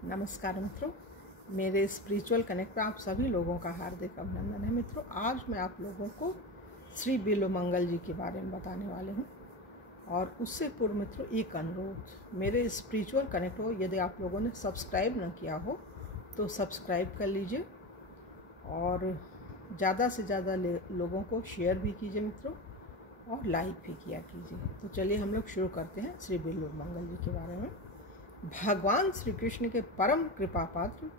नमस्कार मित्रों, मेरे स्पिरिचुअल कनेक्ट पर आप सभी लोगों का हार्दिक अभिनंदन है। मित्रों, आज मैं आप लोगों को श्री बिल्वमंगल जी के बारे में बताने वाले हूँ। और उससे पूर्व मित्रों एक अनुरोध, मेरे स्पिरिचुअल कनेक्ट को यदि आप लोगों ने सब्सक्राइब न किया हो तो सब्सक्राइब कर लीजिए और ज़्यादा से ज़्यादा लोगों को शेयर भी कीजिए मित्रों, और लाइक भी किया कीजिए। तो चलिए हम लोग शुरू करते हैं श्री बिल्वमंगल जी के बारे में। भगवान श्री कृष्ण के परम कृपा पात्र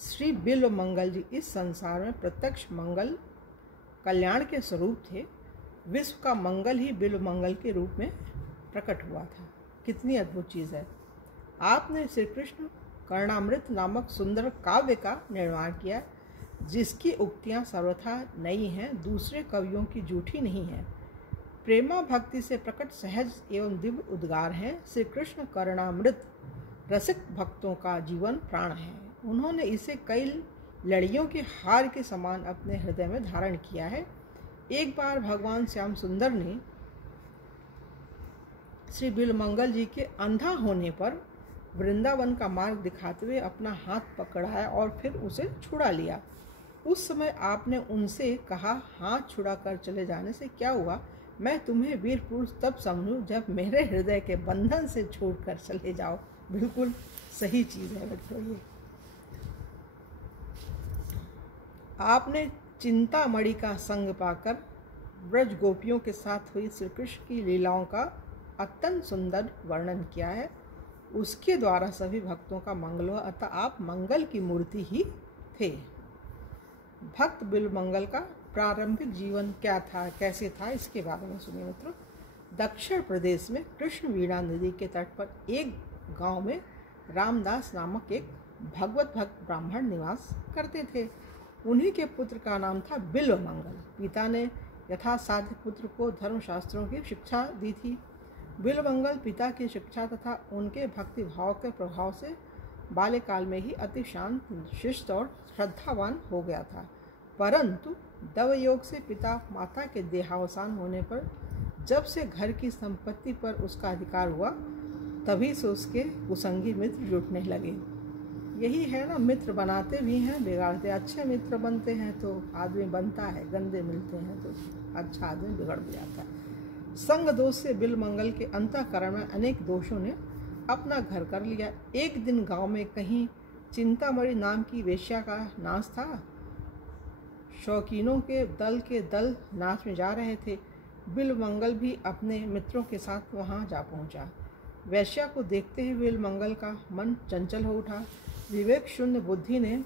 श्री बिल्वमंगल जी इस संसार में प्रत्यक्ष मंगल कल्याण के स्वरूप थे। विश्व का मंगल ही बिल्वमंगल के रूप में प्रकट हुआ था। कितनी अद्भुत चीज़ है। आपने श्री कृष्ण कर्णामृत नामक सुंदर काव्य का निर्माण किया, जिसकी उक्तियां सर्वथा नई हैं, दूसरे कवियों की झूठी नहीं है, प्रेमा भक्ति से प्रकट सहज एवं दिव्य उद्गार है। श्री कृष्ण कर्णामृत रसिक भक्तों का जीवन प्राण है। उन्होंने इसे कई लड़ियों के हार के समान अपने हृदय में धारण किया है। एक बार भगवान श्याम सुंदर ने श्री बिल्वमंगल जी के अंधा होने पर वृंदावन का मार्ग दिखाते हुए अपना हाथ पकड़ाया और फिर उसे छुड़ा लिया। उस समय आपने उनसे कहा, हाथ छुड़ा कर चले जाने से क्या हुआ? मैं तुम्हें वीर पुरुष तब समझूं जब मेरे हृदय के बंधन से छोड़कर चले जाओ। बिल्कुल सही चीज़ है मित्रों। ये आपने चिंतामणि का संग पाकर ब्रज गोपियों के साथ हुई श्री कृष्ण की लीलाओं का अत्यंत सुंदर वर्णन किया है। उसके द्वारा सभी भक्तों का मंगल हुआ, अतः आप मंगल की मूर्ति ही थे। भक्त बिल्वमंगल का प्रारंभिक जीवन क्या था, कैसे था, इसके बारे में सुनिए मित्रों। दक्षिण प्रदेश में कृष्ण वीणा नदी के तट पर एक गांव में रामदास नामक एक भगवत भक्त ब्राह्मण निवास करते थे। उन्हीं के पुत्र का नाम था बिल्वमंगल। पिता ने यथासाध्य पुत्र को धर्मशास्त्रों की शिक्षा दी थी। बिल्वमंगल पिता की शिक्षा तथा उनके भक्ति भाव के प्रभाव से बाल्यकाल में ही अति शांत, शिष्ट और श्रद्धावान हो गया था। परंतु दवयोग से पिता माता के देहावसान होने पर जब से घर की संपत्ति पर उसका अधिकार हुआ, तभी से उसके कुसंगी मित्र जुटने लगे। यही है ना, मित्र बनाते भी हैं, बिगाड़ते। अच्छे मित्र बनते हैं तो आदमी बनता है, गंदे मिलते हैं तो अच्छा आदमी बिगड़ जाता है। संग दोष से बिल्वमंगल के अंतःकरण में अनेक दोषों ने अपना घर कर लिया। एक दिन गांव में कहीं चिंतामणि नाम की वेश्या का नाच था। शौकीनों के दल नाच में जा रहे थे। बिल्वमंगल भी अपने मित्रों के साथ वहां जा पहुंचा। वेश्या को देखते ही बिल्वमंगल का मन चंचल हो उठा। विवेक शून्य बुद्धि ने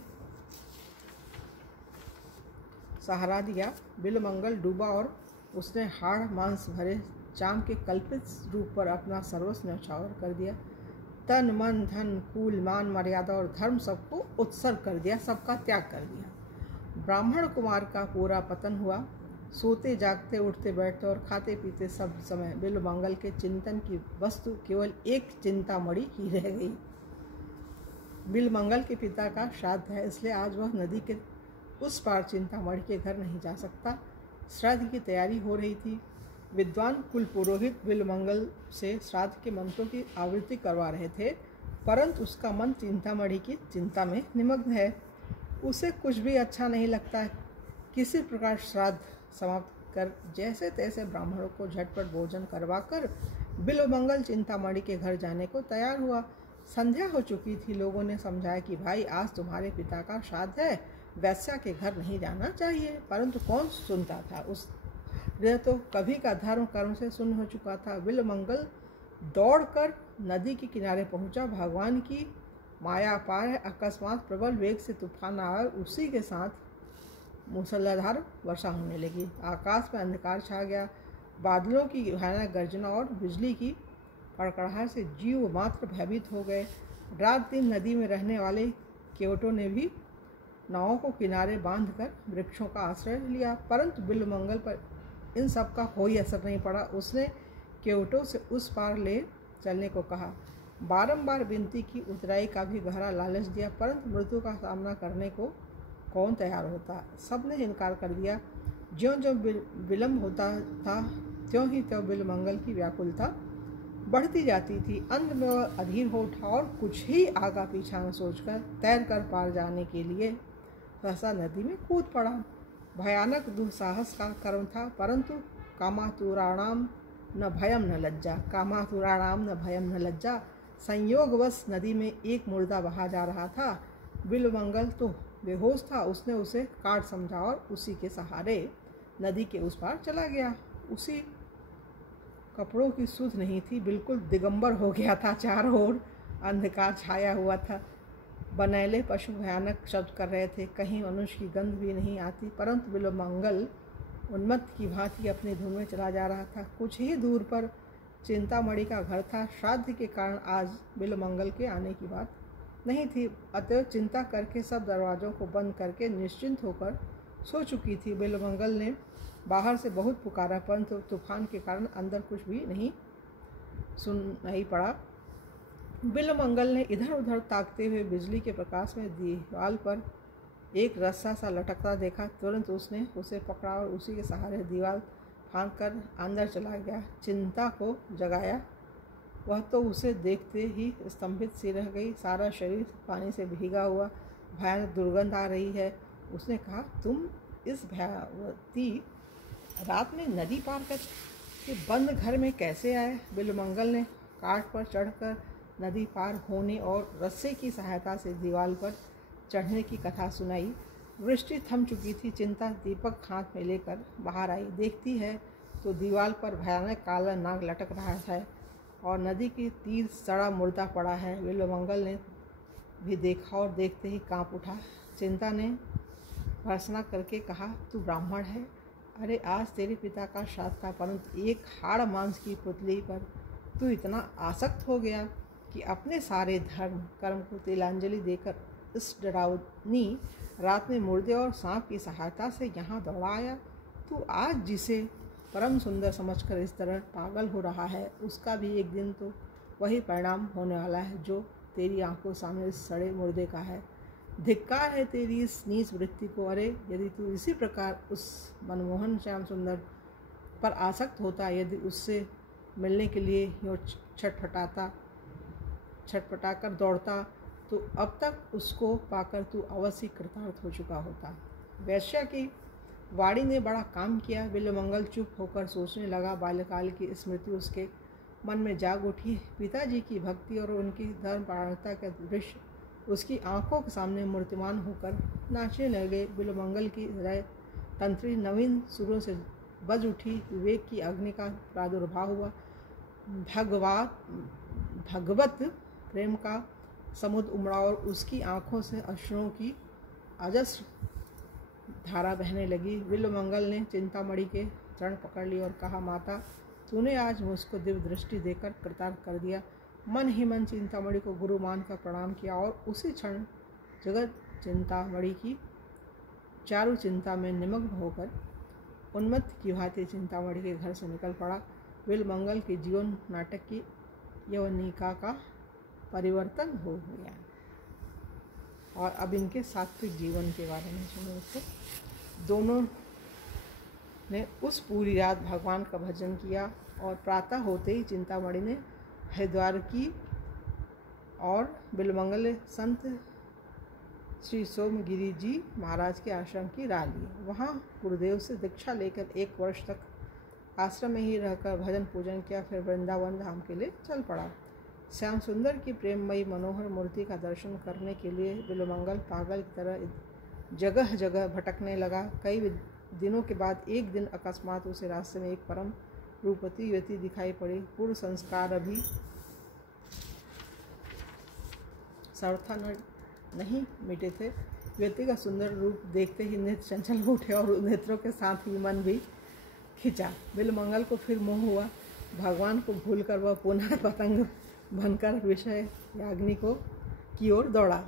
सहारा दिया। बिल्वमंगल डूबा और उसने हाड़ मांस भरे चाम के कल्पित रूप पर अपना सर्वस्व न्यौछावर कर दिया। तन मन धन कुल मान मर्यादा और धर्म सबको उत्सर्ग कर दिया, सबका त्याग कर दिया। ब्राह्मण कुमार का पूरा पतन हुआ। सोते जागते, उठते बैठते और खाते पीते सब समय बिल्वमंगल के चिंतन की वस्तु केवल एक चिंतामणि ही रह गई। बिल्वमंगल के पिता का श्राद्ध है, इसलिए आज वह नदी के उस पार चिंतामणि के घर नहीं जा सकता। श्राद्ध की तैयारी हो रही थी। विद्वान कुल पुरोहित बिल्वमंगल से श्राद्ध के मंत्रों की आवृत्ति करवा रहे थे, परंतु उसका मन चिंतामणि की चिंता में निमग्न है। उसे कुछ भी अच्छा नहीं लगता। किसी प्रकार श्राद्ध समाप्त कर जैसे तैसे ब्राह्मणों को झटपट भोजन करवाकर बिल्वमंगल चिंतामणि के घर जाने को तैयार हुआ। संध्या हो चुकी थी। लोगों ने समझाया कि भाई, आज तुम्हारे पिता का श्राद्ध है, वैश्या के घर नहीं जाना चाहिए। परंतु कौन सुनता था। उस तो कभी का धर्म कर्म से सुन्न हो चुका था। बिल्वमंगल दौड़कर नदी के किनारे पहुंचा। भगवान की माया अपार है। अकस्मात प्रबल वेग से तूफान आया और उसी के साथ मूसलाधार वर्षा होने लगी। आकाश में अंधकार छा गया। बादलों की भयानक गर्जना और बिजली की कड़कड़ाहट से जीव मात्र भयभीत हो गए। रात दिन नदी में रहने वाले केवटों ने भी नावों को किनारे बांधकर वृक्षों का आश्रय लिया, परंतु बिल्वमंगल पर इन सब का कोई असर नहीं पड़ा। उसने केवटों से उस पार ले चलने को कहा, बारंबार विनती की, उतराई का भी गहरा लालच दिया, परंतु मृत्यु का सामना करने को कौन तैयार होता। सबने इनकार कर दिया। ज्यों ज्यों विलम्ब होता था, त्यों ही त्यों बिल्वमंगल की व्याकुलता बढ़ती जाती थी। अंत में वह अधीर हो उठा और कुछ ही आगा पीछा न सोचकर तैर कर पार जाने के लिए सहसा नदी में कूद पड़ा। भयानक दुस्साहस का कर्म था, परंतु कामातुराणाम न भयम न लज्जा, कामातुराणाम न भयम न लज्जा। संयोगवश नदी में एक मुर्दा बहा जा रहा था। बिल्वमंगल तो बेहोश था। उसने उसे काट समझा और उसी के सहारे नदी के उस पार चला गया। उसी कपड़ों की सुध नहीं थी, बिल्कुल दिगंबर हो गया था। चारों ओर अंधकार छाया हुआ था। बनैले पशु भयानक शब्द कर रहे थे, कहीं मनुष्य की गंध भी नहीं आती, परंतु बिल्वमंगल उन्मत्त की भांति अपनी धुन में चला जा रहा था। कुछ ही दूर पर चिंतामणि का घर था। श्राद्ध के कारण आज बिल्वमंगल के आने की बात नहीं थी, अतएव चिंता करके सब दरवाज़ों को बंद करके निश्चिंत होकर सो चुकी थी। बिल्वमंगल ने बाहर से बहुत पुकारा, परंतु तूफान के कारण अंदर कुछ भी नहीं सुनाई पड़ा। बिल्वमंगल ने इधर उधर ताकते हुए बिजली के प्रकाश में दीवार पर एक रस्सा सा लटकता देखा। तुरंत उसने उसे पकड़ा और उसी के सहारे दीवार फांद कर अंदर चला गया। चिंता को जगाया। वह तो उसे देखते ही स्तंभित सी रह गई। सारा शरीर पानी से भीगा हुआ, भयानक दुर्गंध आ रही है। उसने कहा, तुम इस भयावती रात में नदी पार कर के बंद घर में कैसे आए? बिल्वमंगल ने काठ पर चढ़कर नदी पार होने और रस्से की सहायता से दीवार पर चढ़ने की कथा सुनाई। वृष्टि थम चुकी थी। चिंता दीपक हाथ में लेकर बाहर आई। देखती है तो दीवार पर भयानक काला नाग लटक रहा है और नदी के तीर सड़ा मुर्दा पड़ा है। बिल्वमंगल ने भी देखा और देखते ही कांप उठा। चिंता ने भर्त्सना करके कहा, तू ब्राह्मण है? अरे आज तेरे पिता का श्राद्ध था, परंतु एक हाड़ मांस की पुतली पर तू इतना आसक्त हो गया कि अपने सारे धर्म कर्म को तिलांजलि देकर इस डरावनी रात में मुर्दे और सांप की सहायता से यहाँ दौड़ा आया। तू आज जिसे परम सुंदर समझकर इस तरह पागल हो रहा है, उसका भी एक दिन तो वही परिणाम होने वाला है जो तेरी आंखों सामने इस सड़े मुर्दे का है। धिक्कार है तेरी इस नीच वृत्ति को। अरे यदि तू इसी प्रकार उस मनमोहन श्याम सुंदर पर आसक्त होता, यदि उससे मिलने के लिए यूँ छटपटा कर दौड़ता, तो अब तक उसको पाकर तू अवश्य कृतार्थ हो चुका होता। वैश्या की वाणी ने बड़ा काम किया। बिल्वमंगल चुप होकर सोचने लगा। बाल्यकाल की स्मृति उसके मन में जाग उठी। पिताजी की भक्ति और उनकी धर्मपरायणता के दृश्य उसकी आंखों के सामने मूर्तिमान होकर नाचने लगे। बिल्वमंगल की हृदय तंत्री नवीन सुरों से बज उठी। विवेक की अग्नि का प्रादुर्भाव हुआ। भगवत प्रेम का समुद्र उमड़ा और उसकी आंखों से अश्रुओं की अजस्र धारा बहने लगी। बिल्वमंगल ने चिंतामणि के चरण पकड़ लिए और कहा, माता, तूने आज मुझको दिव्य दृष्टि देकर कृतार्थ कर दिया। मन ही मन चिंतामणि को गुरु मानकर प्रणाम किया और उसी क्षण जगत चिंतामणि की चारु चिंता में निमग्न होकर उन्मत्त की भांति चिंतामणि के घर से निकल पड़ा। बिल्वमंगल के जीवन नाटक की यवनिका का परिवर्तन हो गया। और अब इनके सात्विक जीवन के बारे में सुनो। दोनों ने उस पूरी रात भगवान का भजन किया और प्रातः होते ही चिंतामणि ने हरिद्वार की और बिल्वमंगल ने संत श्री सोमगिरी जी महाराज के आश्रम की राह ली। वहाँ गुरुदेव से दीक्षा लेकर 1 वर्ष तक आश्रम में ही रहकर भजन पूजन किया। फिर वृंदावन धाम के लिए चल पड़ा। श्याम सुंदर की प्रेममयी मनोहर मूर्ति का दर्शन करने के लिए बिल्वमंगल पागल की तरह जगह जगह भटकने लगा। कई दिनों के बाद एक दिन अकस्मात उसे रास्ते में एक परम रूपवती युवती दिखाई पड़ी। पूर्व संस्कार अभी सर्वथा नहीं मिटे थे। युवती का सुंदर रूप देखते ही नेत्र चंचल उठे और नेत्रों के साथ ही मन भी खिंचा। बिल्वमंगल को फिर मोह हुआ। भगवान को भूलकर वह पुनः पतंग बनकर विषय याग्नि की ओर दौड़ा।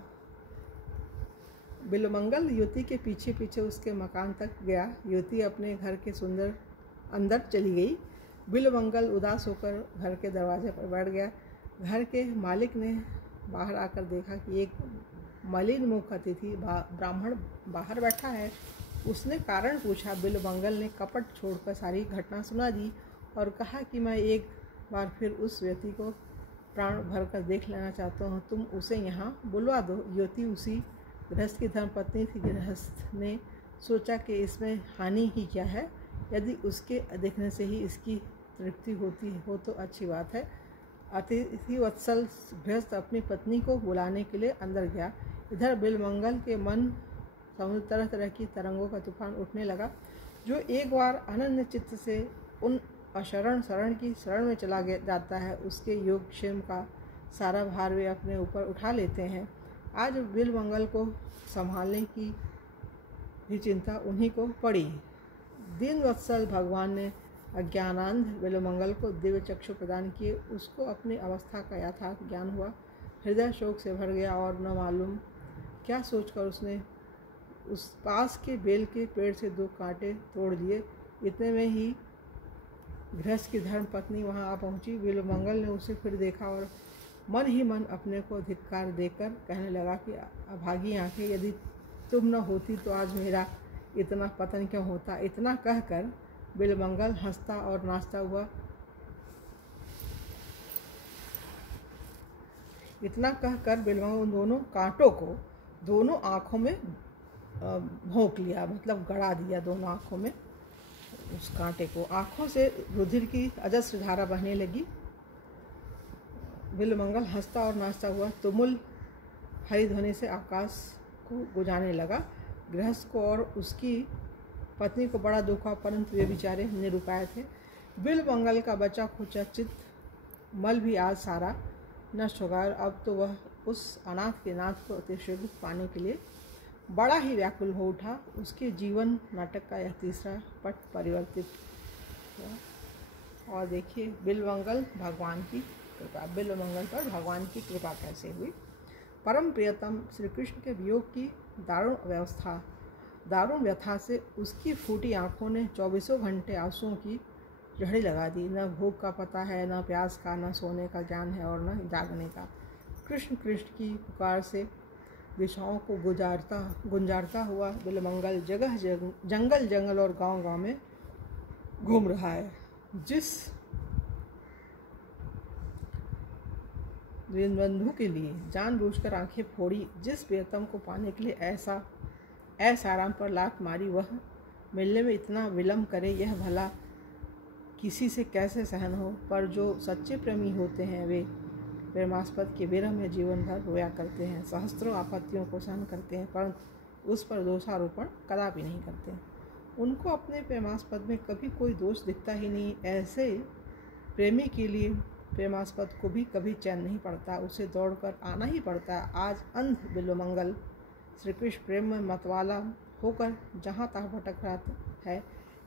बिल्वमंगल युवती के पीछे पीछे उसके मकान तक गया। युवती अपने घर के सुंदर अंदर चली गई। बिल्वमंगल उदास होकर घर के दरवाजे पर बैठ गया। घर के मालिक ने बाहर आकर देखा कि एक मलिन मुख अतिथि ब्राह्मण बाहर बैठा है। उसने कारण पूछा। बिल्वमंगल ने कपट छोड़कर सारी घटना सुना दी और कहा कि मैं एक बार फिर उस व्यक्ति को प्राण भर कर देख लेना चाहता हूँ। तुम उसे यहाँ बुलवा दो। युवती उसी गृहस्थ की धर्मपत्नी थी। गृहस्थ ने सोचा कि इसमें हानि ही क्या है, यदि उसके देखने से ही इसकी तृप्ति होती हो तो अच्छी बात है। अतिथि वत्सल गृहस्थ अपनी पत्नी को बुलाने के लिए अंदर गया। इधर बिलमंगल के मन समुद्र तरह तरह की तरंगों का तूफान उठने लगा। जो एक बार अनन्य चित्त से उन अशरण शरण की शरण में चला जाता है, उसके योग क्षेम का सारा भार वे अपने ऊपर उठा लेते हैं। आज बिलमंगल को संभालने की भी चिंता उन्हीं को पड़ी। दीन वत्सल भगवान ने अज्ञानांध बिलमंगल को दिव्य चक्षु प्रदान किए। उसको अपनी अवस्था का यथार्थ ज्ञान हुआ। हृदय शोक से भर गया और न मालूम क्या सोचकर उसने उस पास के बेल के पेड़ से 2 कांटे तोड़ दिए। इतने में ही गृहस्थ की धर्म पत्नी वहाँ आ पहुँची। बिलमंगल ने उसे फिर देखा और मन ही मन अपने को धिक्कार देकर कहने लगा कि अभागी आंखें, यदि तुम न होती तो आज मेरा इतना पतन क्यों होता। इतना कहकर बिलमंगल हंसता और नाचता हुआ उन दोनों कांटों को दोनों आँखों में भोंक लिया, मतलब गड़ा दिया दोनों आँखों में उस कांटे को। आँखों से रुधिर की अजस्र धारा बहने लगी। बिलमंगल हंसता और नाचता हुआ तुमुल हरी ध्वनि से आकाश को गुजारने लगा। गृहस्थ को और उसकी पत्नी को बड़ा दुख हुआ, परंतु वे बेचारे निरुपाय थे। बिलमंगल का बचा खुचा चित्त मल भी आज सारा नष्ट हो गया और अब तो वह उस अनाथ के नाथ को अतिशीघ्र पाने के लिए बड़ा ही व्याकुल हो उठा। उसके जीवन नाटक का यह तीसरा पट परिवर्तित हुआ। और देखिए बिलमंगल भगवान की कृपा, बिलमंगल पर भगवान की कृपा कैसे हुई। परम प्रियतम श्री कृष्ण के वियोग की दारुण व्यथा से उसकी फूटी आँखों ने 24 घंटे आंसुओं की जड़ी लगा दी। न भूख का पता है, न प्यास का, न सोने का ज्ञान है और न जागने का। कृष्ण कृष्ण की पुकार से दिशाओं को गुंजारता हुआ बिलमंगल जंगल जंगल और गांव गांव में घूम रहा है। जिस दीनबंधु के लिए जानबूझकर आंखें फोड़ी, जिस प्रियतम को पाने के लिए ऐसा आराम पर लात मारी, वह मिलने में इतना विलम्ब करे, यह भला किसी से कैसे सहन हो। पर जो सच्चे प्रेमी होते हैं वे प्रेमास्पद के विरह में जीवन भर रोया करते हैं, सहस्त्रों आपत्तियों को सहन करते हैं, परंतु उस पर दोषारोपण कदापि नहीं करते। उनको अपने प्रेमास्पद में कभी कोई दोष दिखता ही नहीं। ऐसे प्रेमी के लिए प्रेमास्पद को भी कभी चैन नहीं पड़ता, उसे दौड़कर आना ही पड़ता है। आज अंध बिलमंगल श्री कृष्ण प्रेम में मतवाला होकर जहाँ तहाँ भटक रहा है,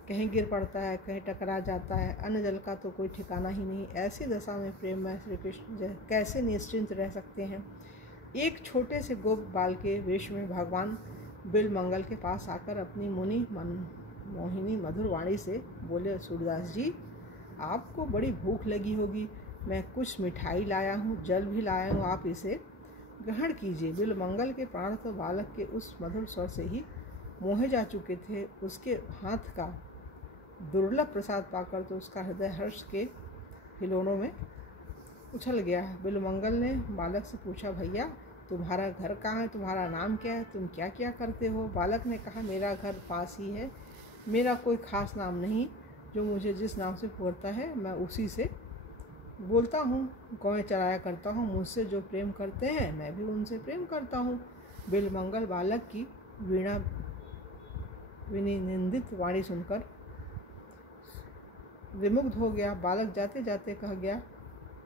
कहीं गिर पड़ता है, कहीं टकरा जाता है, अन्न जल का तो कोई ठिकाना ही नहीं। ऐसी दशा में प्रेम में श्री कृष्ण कैसे निश्चिंत रह सकते हैं। एक छोटे से गोप बाल के वेश में भगवान बिलमंगल के पास आकर अपनी मुनि मोहिनी मधुर वाणी से बोले, सूरदास जी, आपको बड़ी भूख लगी होगी, मैं कुछ मिठाई लाया हूँ, जल भी लाया हूँ, आप इसे ग्रहण कीजिए। बिलमंगल के प्राण तो बालक के उस मधुर स्वर से ही मोहे जा चुके थे। उसके हाथ का दुर्लभ प्रसाद पाकर तो उसका हृदय हर्ष के हिलोनों में उछल गया। बिलमंगल ने बालक से पूछा, भैया तुम्हारा घर कहाँ है, तुम्हारा नाम क्या है, तुम क्या क्या करते हो। बालक ने कहा, मेरा घर पास ही है, मेरा कोई खास नाम नहीं, जो मुझे जिस नाम से पुकारता है मैं उसी से बोलता हूँ। गौएं चराया करता हूँ, मुझसे जो प्रेम करते हैं मैं भी उनसे प्रेम करता हूँ। बिलमंगल बालक की वीणा विनिंदित वाणी सुनकर विमुग्ध हो गया। बालक जाते जाते कह गया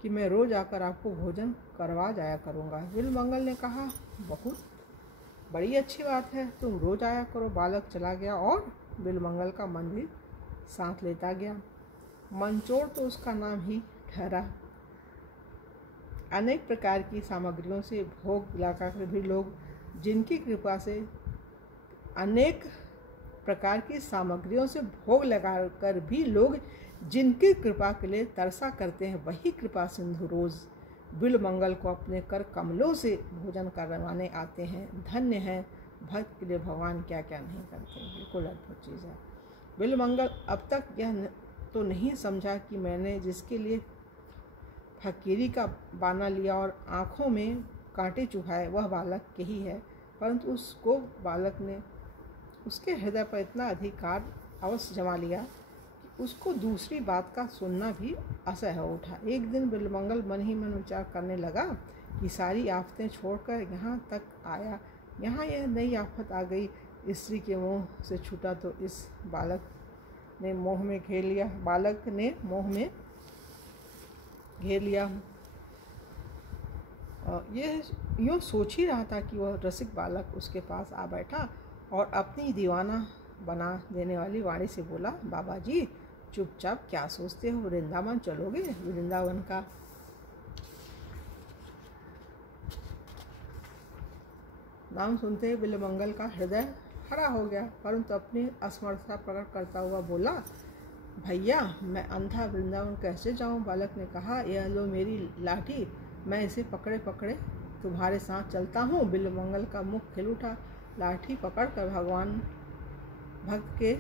कि मैं रोज आकर आपको भोजन करवा जाया करूँगा। बिलमंगल ने कहा, बहुत बड़ी अच्छी बात है, तुम रोज आया करो। बालक चला गया और बिलमंगल का मन भी साथ लेता गया। मनचोड़ तो उसका नाम ही ठहरा। अनेक प्रकार की सामग्रियों से भोग लगाकर भी लोग जिनकी कृपा से अनेक प्रकार की सामग्रियों से भोग लगाकर भी लोग जिनकी कृपा के लिए तरसा करते हैं, वही कृपा सिंधु रोज बिलमंगल को अपने कर कमलों से भोजन करवाने आते हैं। धन्य है भक्त के लिए भगवान क्या क्या नहीं करते। बिल्कुल अद्भुत चीज़ है। बिलमंगल अब तक यह तो नहीं समझा कि मैंने जिसके लिए फकीरी का बाना लिया और आँखों में कांटे चुभाए, वह बालक के ही है। परंतु उसको बालक ने उसके हृदय पर इतना अधिकार अवश्य जमा लिया कि उसको दूसरी बात का सुनना भी असह्य हो उठा। एक दिन बिल्वमंगल मन ही मन विचार करने लगा कि सारी आफतें छोड़कर यहाँ तक आया, यहाँ यह नई आफत आ गई। स्त्री के मोह से छूटा तो इस बालक ने मोह में घेर लिया। यह यूँ सोच ही रहा था कि वह रसिक बालक उसके पास आ बैठा और अपनी दीवाना बना देने वाली वाणी से बोला, बाबा जी चुपचाप क्या सोचते हो, वृंदावन चलोगे? वृंदावन का नाम सुनते ही बिल्वमंगल का हृदय हरा हो गया, परंतु अपनी असमर्थता प्रकट करता हुआ बोला, भैया मैं अंधा वृंदावन कैसे जाऊं? बालक ने कहा, यह लो मेरी लाठी, मैं इसे पकड़े पकड़े तुम्हारे साथ चलता हूँ। बिल्वमंगल का मुख खिल उठा। लाठी पकड़कर भगवान भक्त के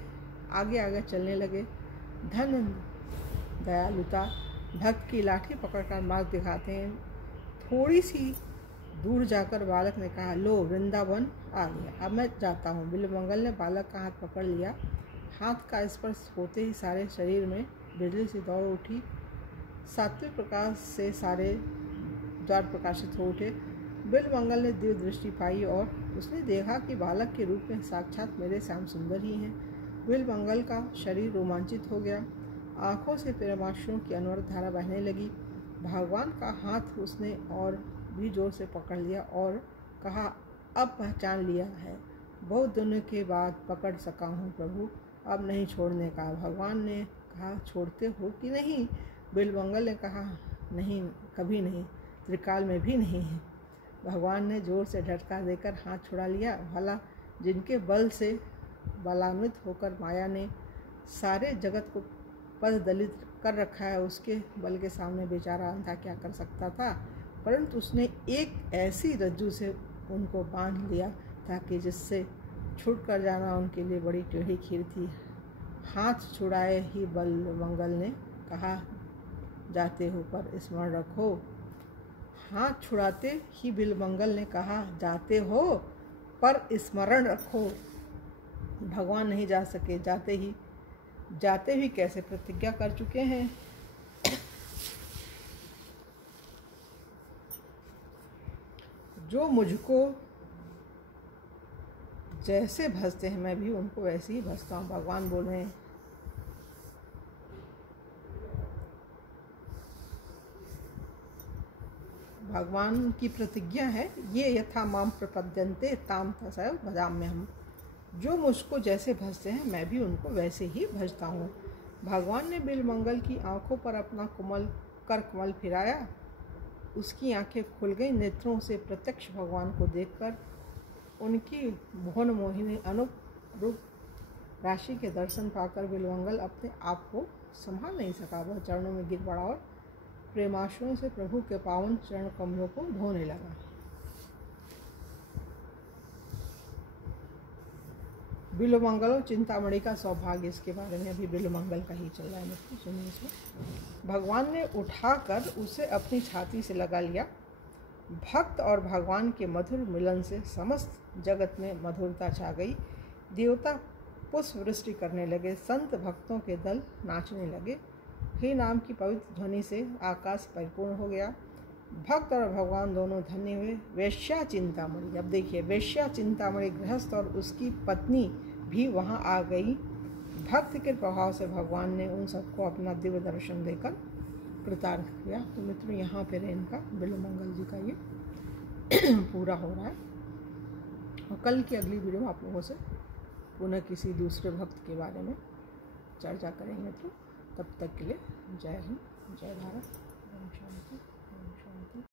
आगे आगे चलने लगे। धन दयालुता, भक्त की लाठी पकड़कर मार्ग दिखाते हैं। थोड़ी सी दूर जाकर बालक ने कहा, लो वृंदावन आ गया, अब मैं जाता हूँ। बिल्वमंगल ने बालक का हाथ पकड़ लिया। हाथ का स्पर्श होते ही सारे शरीर में बिजली सी दौड़ उठी। सात्विक प्रकाश से सारे द्वार प्रकाशित हो उठे। बिल्वमंगल ने दिव्य दृष्टि पाई और उसने देखा कि बालक के रूप में साक्षात मेरे श्याम सुंदर ही हैं। बिल्वमंगल का शरीर रोमांचित हो गया। आँखों से प्रेमाश्रुओं की अनवरत धारा बहने लगी। भगवान का हाथ उसने और भी जोर से पकड़ लिया और कहा, अब पहचान लिया है, बहुत दिनों के बाद पकड़ सका हूँ प्रभु, अब नहीं छोड़ने का। भगवान ने कहा, छोड़ते हो कि नहीं? बिल्वमंगल ने कहा, नहीं, कभी नहीं, त्रिकाल में भी नहीं है। भगवान ने जोर से झटका देकर हाथ छुड़ा लिया। भला जिनके बल से बलान्वित होकर माया ने सारे जगत को पद दलित कर रखा है, उसके बल के सामने बेचारा अंधा क्या कर सकता था? परंतु उसने एक ऐसी रज्जू से उनको बांध लिया ताकि जिससे छूट कर जाना उनके लिए बड़ी टेढ़ी खीर थी। हाथ छुड़ाए ही बिल्वमंगल ने कहा, जाते हो पर स्मरण रखो। हाथ छुड़ाते ही बिल्वमंगल ने कहा, जाते हो पर स्मरण रखो। भगवान नहीं जा सके, जाते भी कैसे, प्रतिज्ञा कर चुके हैं। जो मुझको जैसे भजते हैं मैं भी उनको वैसे ही भजता हूँ। भगवान बोल रहे हैं, भगवान की प्रतिज्ञा है, ये यथा माम प्रपद्यन्ते ताम तथैव भजाम्यहम्। जो मुझको जैसे भजते हैं मैं भी उनको वैसे ही भजता हूँ। भगवान ने बिल्वमंगल की आंखों पर अपना कर कमल फिराया। उसकी आंखें खुल गईं। नेत्रों से प्रत्यक्ष भगवान को देखकर उनकी भुवन मोहिनी अनुरूप राशि के दर्शन पाकर बिल्वमंगल अपने आप को संभाल नहीं सका। वह चरणों में गिर पड़ा और प्रेमाश्रुओं से प्रभु के पावन चरण कमलों को धोने लगा। बिल्वमंगल और चिंतामणि का सौभाग्य, इसके बारे में अभी बिल्वमंगल का ही चल रहा है मित्र, सुनिए इसमें। भगवान ने उठाकर उसे अपनी छाती से लगा लिया। भक्त और भगवान के मधुर मिलन से समस्त जगत में मधुरता छा गई। देवता पुष्प वृष्टि करने लगे, संत भक्तों के दल नाचने लगे। हे नाम की पवित्र ध्वनि से आकाश परिपूर्ण हो गया। भक्त और भगवान दोनों धन्य हुए। वेश्या चिंतामणि, अब देखिए, वेश्या चिंतामणि गृहस्थ और उसकी पत्नी भी वहाँ आ गई। भक्त के प्रभाव से भगवान ने उन सबको अपना दिव्य दर्शन देकर कृतार्थ किया। तो मित्रों, यहाँ पर इनका बिल्वमंगल जी का ये पूरा हो रहा है। और कल की अगली वीडियो आप लोगों से पुनः किसी दूसरे भक्त के बारे में चर्चा करेंगे। तो तब तक के लिए जय हिंद, जय भारत, ओम शांति।